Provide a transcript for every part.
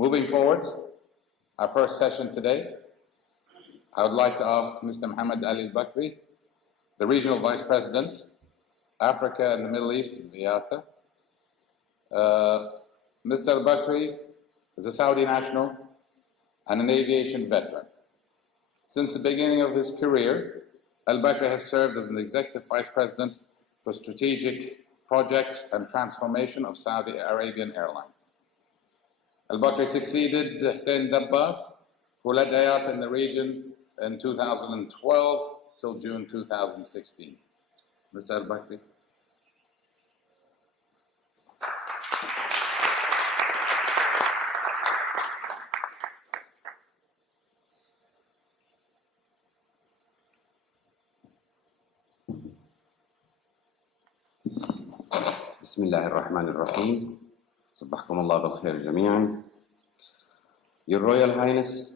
Moving forward, our first session today, I would like to ask Mr. Mohammed Ali Bakri, the Regional Vice President, Africa and the Middle East of IATA. Mr. Bakri is a Saudi national and an aviation veteran. Since the beginning of his career, Al-Bakri has served as an Executive Vice President for Strategic Projects and Transformation of Saudi Arabian Airlines. Al-Bakri succeeded Hussein Dabbas, who led IATA in the region in 2012 till June 2016. Mr. Al-Bakri. بسم الله الرحمن الرحيم. صبحكم الله بالخير جميعا. Your Royal Highness,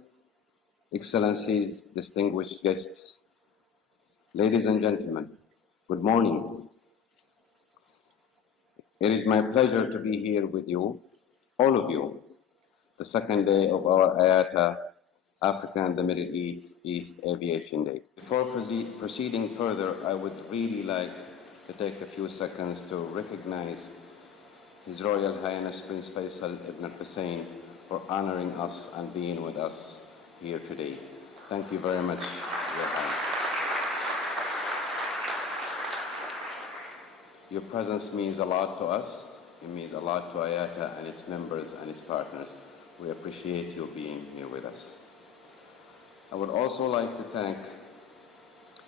Excellencies, distinguished guests, ladies and gentlemen, good morning. It is my pleasure to be here with you, all of you, the second day of our IATA Africa and the Middle East Aviation Day. Before proceeding further, I would really like to take a few seconds to recognize His Royal Highness Prince Faisal Ibn Hussein for honoring us and being with us here today. Thank you very much, Your Highness. Your presence means a lot to us. It means a lot to IATA and its members and its partners. We appreciate you being here with us. I would also like to thank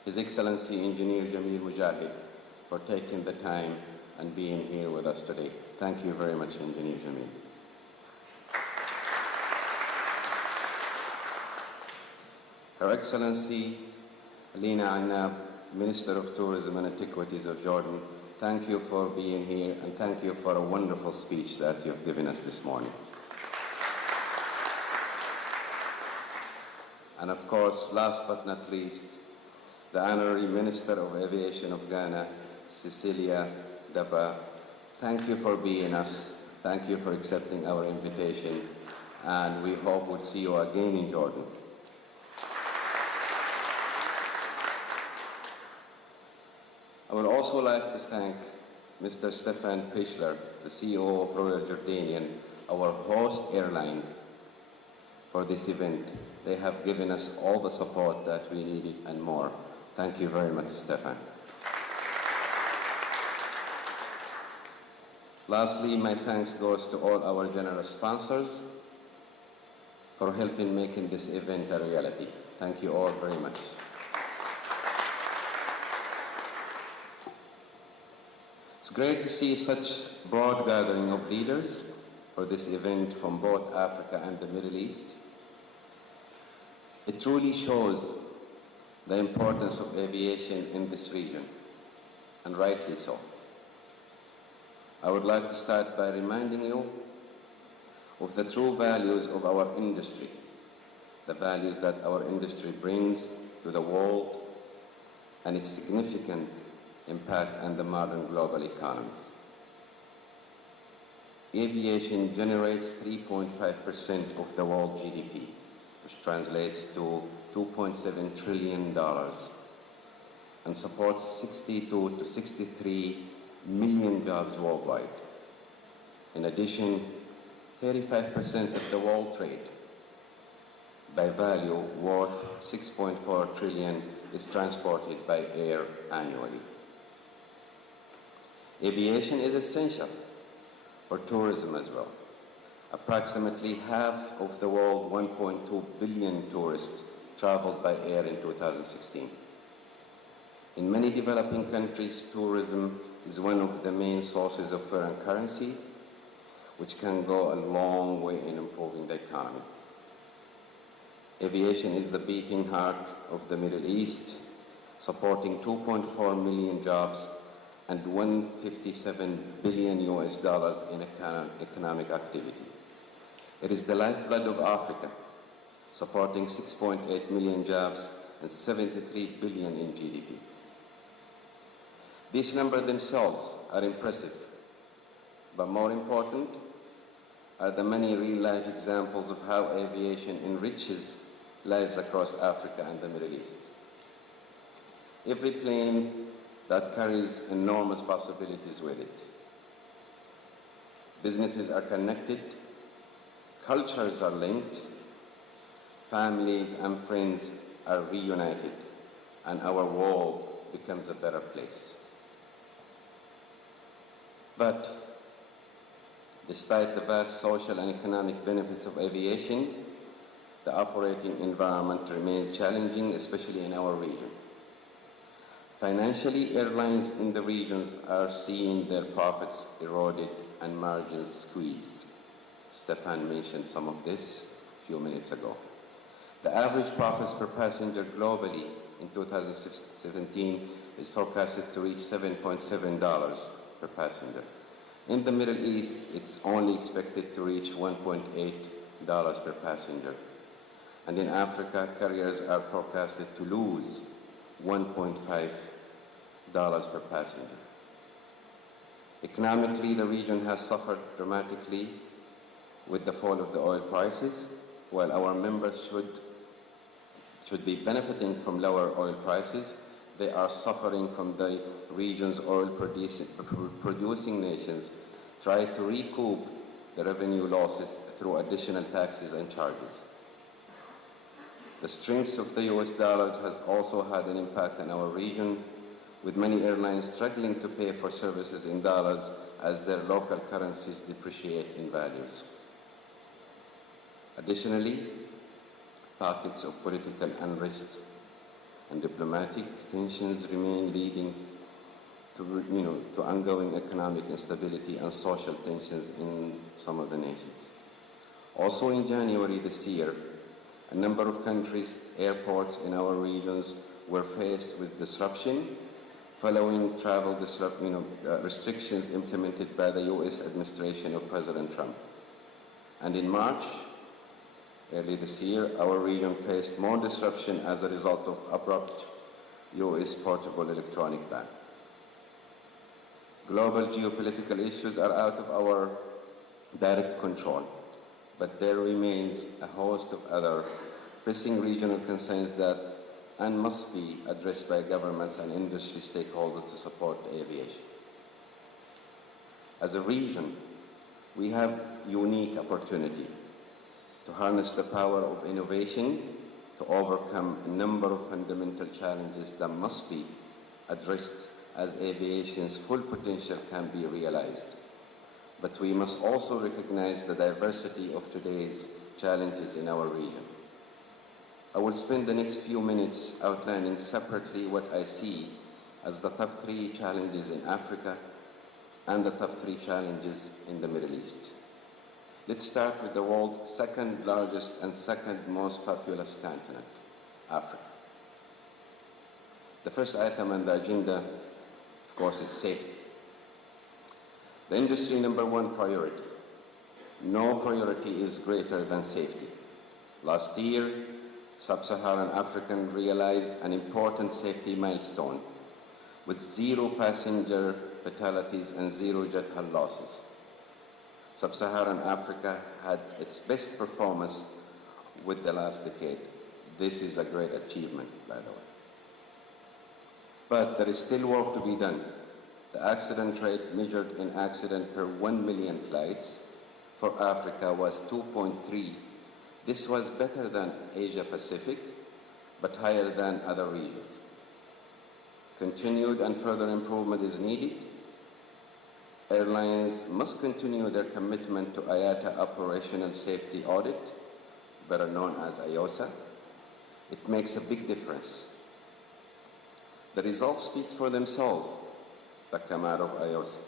His Excellency Engineer Jamil Mujahid for taking the time and being here with us today. Thank you very much, Engineer Jamil. Her Excellency Alina Annab, Minister of Tourism and Antiquities of Jordan, thank you for being here and thank you for a wonderful speech that you've given us this morning. And of course, last but not least, the Honorary Minister of Aviation of Ghana, Cecilia Daba, thank you for being us. Thank you for accepting our invitation, and we hope we'll see you again in Jordan. I would also like to thank Mr. Stefan Pichler, the CEO of Royal Jordanian, our host airline, for this event. They have given us all the support that we needed and more. Thank you very much, Stefan. Lastly, my thanks goes to all our generous sponsors for helping making this event a reality. Thank you all very much. It's great to see such broad gathering of leaders for this event from both Africa and the Middle East. It truly shows the importance of aviation in this region, and rightly so. I would like to start by reminding you of the true values of our industry, the values that our industry brings to the world and its significant impact on the modern global economies. Aviation generates 3.5% of the world GDP, which translates to $2.7 trillion, and supports 62 to 63 million jobs worldwide. In addition, 35% of the world trade by value worth $6.4 trillion is transported by air annually. Aviation is essential for tourism as well. Approximately half of the world 1.2 billion tourists traveled by air in 2016. In many developing countries, tourism is one of the main sources of foreign currency, which can go a long way in improving the economy. Aviation is the beating heart of the Middle East, supporting 2.4 million jobs and $157 billion in economic activity. It is the lifeblood of Africa, supporting 6.8 million jobs and 73 billion in GDP. These numbers themselves are impressive, but more important, are the many real-life examples of how aviation enriches lives across Africa and the Middle East. Every plane that carries enormous possibilities with it. Businesses are connected, cultures are linked, families and friends are reunited, and our world becomes a better place. But despite the vast social and economic benefits of aviation, the operating environment remains challenging, especially in our region. Financially, airlines in the regions are seeing their profits eroded and margins squeezed. Stefan mentioned some of this a few minutes ago. The average profits per passenger globally in 2017 is forecasted to reach $7.7 per passenger. In the Middle East, it's only expected to reach $1.8 per passenger. And in Africa, carriers are forecasted to lose $1.5 per passenger. Economically, the region has suffered dramatically with the fall of the oil prices. While our members should be benefiting from lower oil prices, they are suffering from the region's oil-producing nations try to recoup the revenue losses through additional taxes and charges. The strength of the US dollar has also had an impact on our region, with many airlines struggling to pay for services in dollars as their local currencies depreciate in values. Additionally, pockets of political unrest and diplomatic tensions remain, leading to ongoing economic instability and social tensions in some of the nations. Also in January this year, a number of countries' airports in our regions were faced with disruption following travel restrictions implemented by the US administration of President Trump. And in March, early this year, our region faced more disruption as a result of abrupt US portable electronic ban. Global geopolitical issues are out of our direct control, but there remains a host of other pressing regional concerns that and must be addressed by governments and industry stakeholders to support aviation. As a region, we have unique opportunity to harness the power of innovation to overcome a number of fundamental challenges that must be addressed as aviation's full potential can be realized. But we must also recognize the diversity of today's challenges in our region. I will spend the next few minutes outlining separately what I see as the top 3 challenges in Africa and the top 3 challenges in the Middle East. Let's start with the world's second largest and second most populous continent, Africa. The first item on the agenda, of course, is safety. The industry number 1 priority. No priority is greater than safety. Last year, Sub-Saharan Africa realized an important safety milestone with 0 passenger fatalities and 0 jet hull losses. Sub-Saharan Africa had its best performance with the last decade. This is a great achievement, by the way. But there is still work to be done. The accident rate measured in accident per 1 million flights for Africa was 2.3. This was better than Asia Pacific, but higher than other regions. Continued and further improvement is needed. Airlines must continue their commitment to IATA Operational Safety Audit, better known as IOSA. It makes a big difference. The results speak for themselves that come out of IOSA.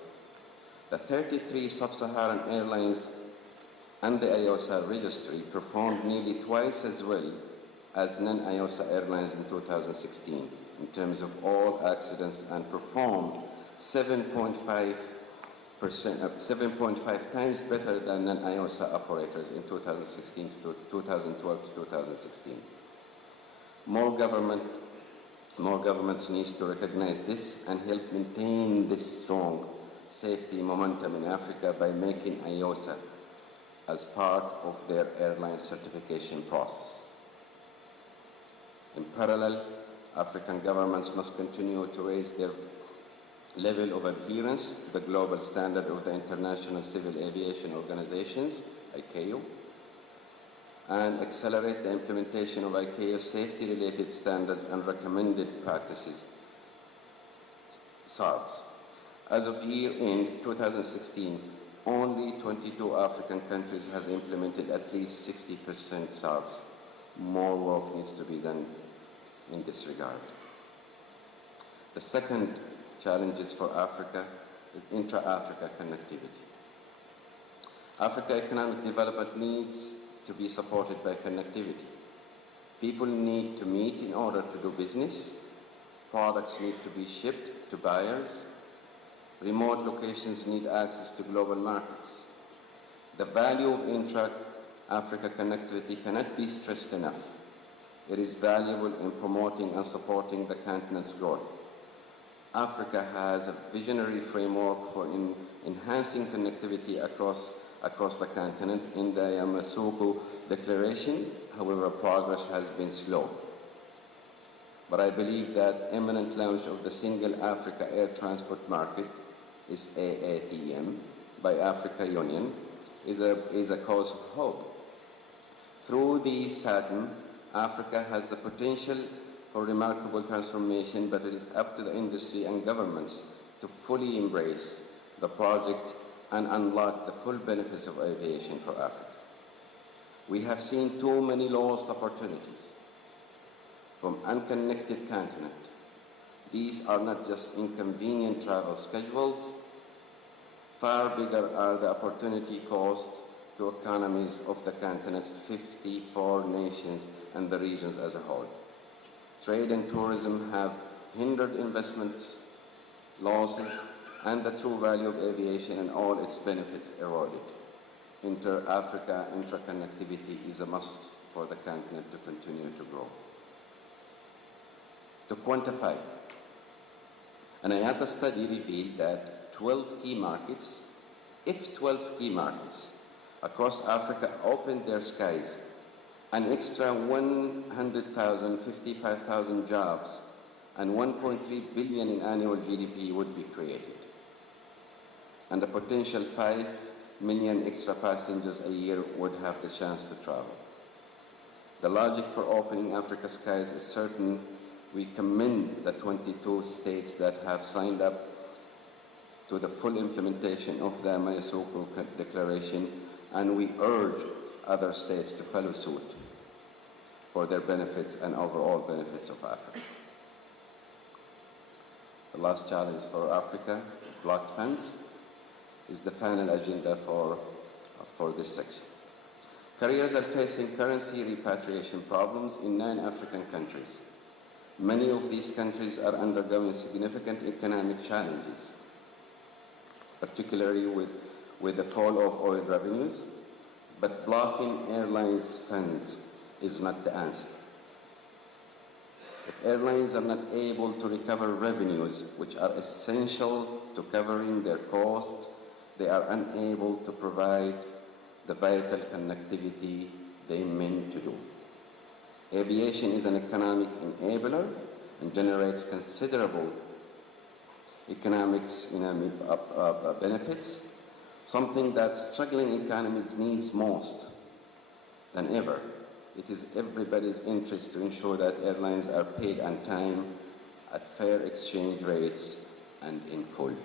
The 33 sub-Saharan airlines and the IOSA registry performed nearly twice as well as non-IOSA airlines in 2016 in terms of all accidents and performed 7.5 times better than non-IOSA operators in 2016 to 2012 to 2016. More governments need to recognize this and help maintain this strong safety momentum in Africa by making IOSA as part of their airline certification process. In parallel, African governments must continue to raise their level of adherence to the global standard of the International Civil Aviation Organizations, ICAO, and accelerate the implementation of ICAO safety-related standards and recommended practices, SARBs. As of year-end 2016, only 22 African countries has implemented at least 60% SARBs. More work needs to be done in this regard. The second challenge for Africa is intra-Africa connectivity. Africa economic development needs to be supported by connectivity. People need to meet in order to do business. Products need to be shipped to buyers. Remote locations need access to global markets. The value of intra-Africa connectivity cannot be stressed enough. It is valuable in promoting and supporting the continent's growth. Africa has a visionary framework for enhancing connectivity across the continent in the Yamoussoukro Declaration. However, progress has been slow. But I believe that imminent launch of the Single Africa Air Transport Market, is AATM, by Africa Union is a cause of hope. Through the SATM, Africa has the potential for remarkable transformation, but it is up to the industry and governments to fully embrace the project and unlock the full benefits of aviation for Africa. We have seen too many lost opportunities from unconnected continent. These are not just inconvenient travel schedules. Far bigger are the opportunity cost to economies of the continent's 54 nations and the regions as a whole. Trade and tourism have hindered investments, losses, and the true value of aviation and all its benefits eroded. Inter-Africa interconnectivity is a must for the continent to continue to grow. To quantify, an IATA study revealed that 12 key markets across Africa opened their skies, an extra 100,000, 55,000 jobs, and 1.3 billion in annual GDP would be created, and a potential 5 million extra passengers a year would have the chance to travel. The logic for opening Africa's skies is certain. We commend the 22 states that have signed up to the full implementation of the Yamoussoukro Declaration, and we urge other states to follow suit for their benefits and overall benefits of Africa. The last challenge for Africa, blocked funds, is the final agenda for this section. Carriers are facing currency repatriation problems in 9 African countries. Many of these countries are undergoing significant economic challenges, particularly with the fall of oil revenues, but blocking airlines' funds is not the answer. If airlines are not able to recover revenues, which are essential to covering their costs, they are unable to provide the vital connectivity they meant to do. Aviation is an economic enabler and generates considerable economics benefits, something that struggling economies needs most than ever. It is everybody's interest to ensure that airlines are paid on time, at fair exchange rates, and in full.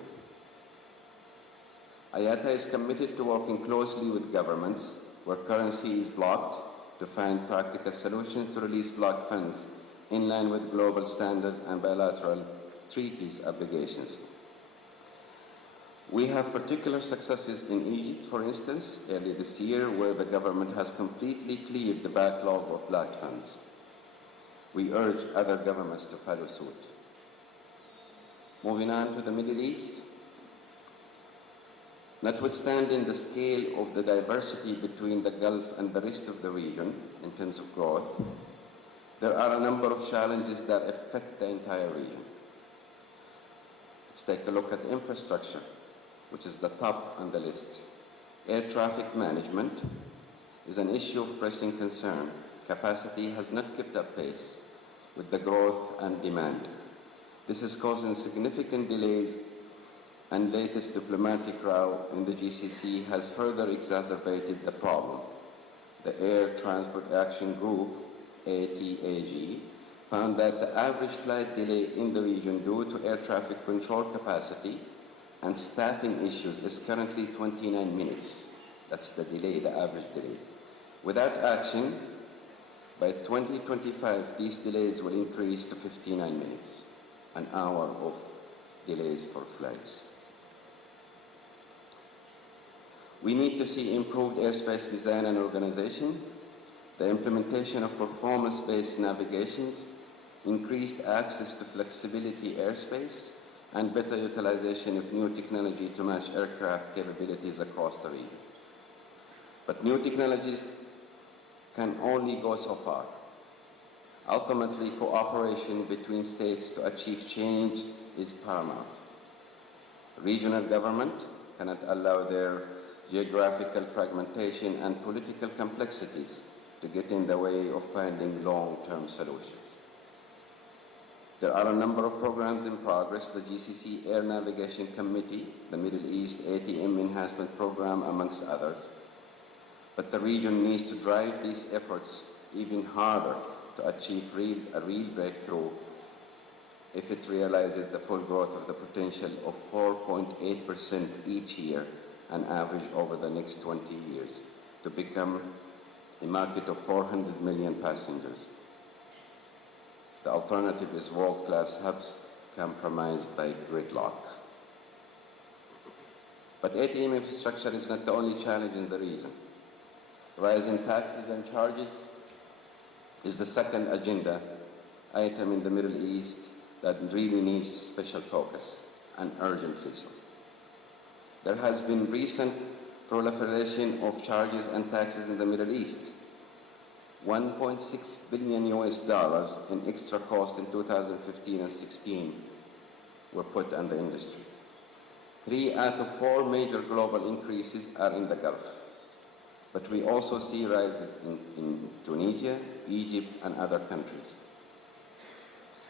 IATA is committed to working closely with governments where currency is blocked to find practical solutions to release blocked funds in line with global standards and bilateral treaties obligations. We have particular successes in Egypt, for instance, early this year, where the government has completely cleared the backlog of blocked funds. We urge other governments to follow suit. Moving on to the Middle East. Notwithstanding the scale of the diversity between the Gulf and the rest of the region in terms of growth, there are a number of challenges that affect the entire region. Let's take a look at infrastructure, which is the top on the list. Air traffic management is an issue of pressing concern. Capacity has not kept up pace with the growth and demand. This is causing significant delays, and latest diplomatic row in the GCC has further exacerbated the problem. The Air Transport Action Group, ATAG, found that the average flight delay in the region due to air traffic control capacity and staffing issues is currently 29 minutes. That's the delay, the average delay. Without action, by 2025, these delays will increase to 59 minutes, an hour of delays for flights. We need to see improved airspace design and organization, the implementation of performance-based navigations, increased access to flexibility airspace, and better utilization of new technology to match aircraft capabilities across the region. But new technologies can only go so far. Ultimately, cooperation between states to achieve change is paramount. Regional government cannot allow their geographical fragmentation and political complexities to get in the way of finding long-term solutions. There are a number of programs in progress: the GCC Air Navigation Committee, the Middle East ATM Enhancement Program, amongst others. But the region needs to drive these efforts even harder to achieve a real breakthrough if it realizes the full growth of the potential of 4.8% each year, an average over the next 20 years, to become a market of 400 million passengers. The alternative is world-class hubs compromised by gridlock. But ATM infrastructure is not the only challenge in the region. Rising taxes and charges is the second agenda item in the Middle East that really needs special focus, and urgently so. There has been recent proliferation of charges and taxes in the Middle East. $1.6 billion in extra cost in 2015 and 16 were put on the industry. 3 out of 4 major global increases are in the Gulf. But we also see rises in Tunisia, Egypt, and other countries.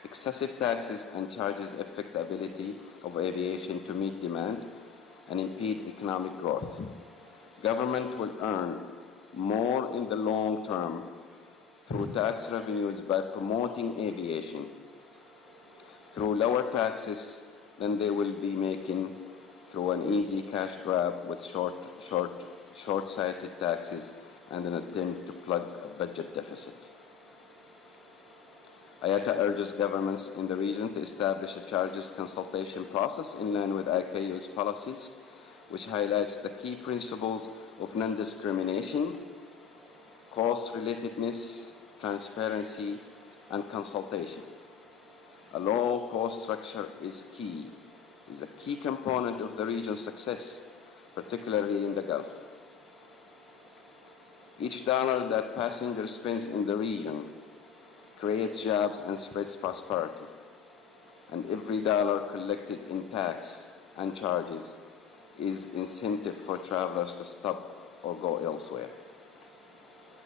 Excessive taxes and charges affect the ability of aviation to meet demand and impede economic growth. Government will earn more in the long term through tax revenues by promoting aviation, through lower taxes than they will be making through an easy cash grab with short-sighted taxes and an attempt to plug a budget deficit. IATA urges governments in the region to establish a charges consultation process in line with ICAO's policies, which highlights the key principles of non-discrimination, cost-relatedness, transparency, and consultation. A low-cost structure is a key component of the region's success, particularly in the Gulf. Each dollar that passenger spends in the region creates jobs and spreads prosperity. And every dollar collected in tax and charges is incentive for travelers to stop or go elsewhere.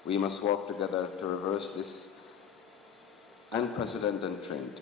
We must work together to reverse this unprecedented trend.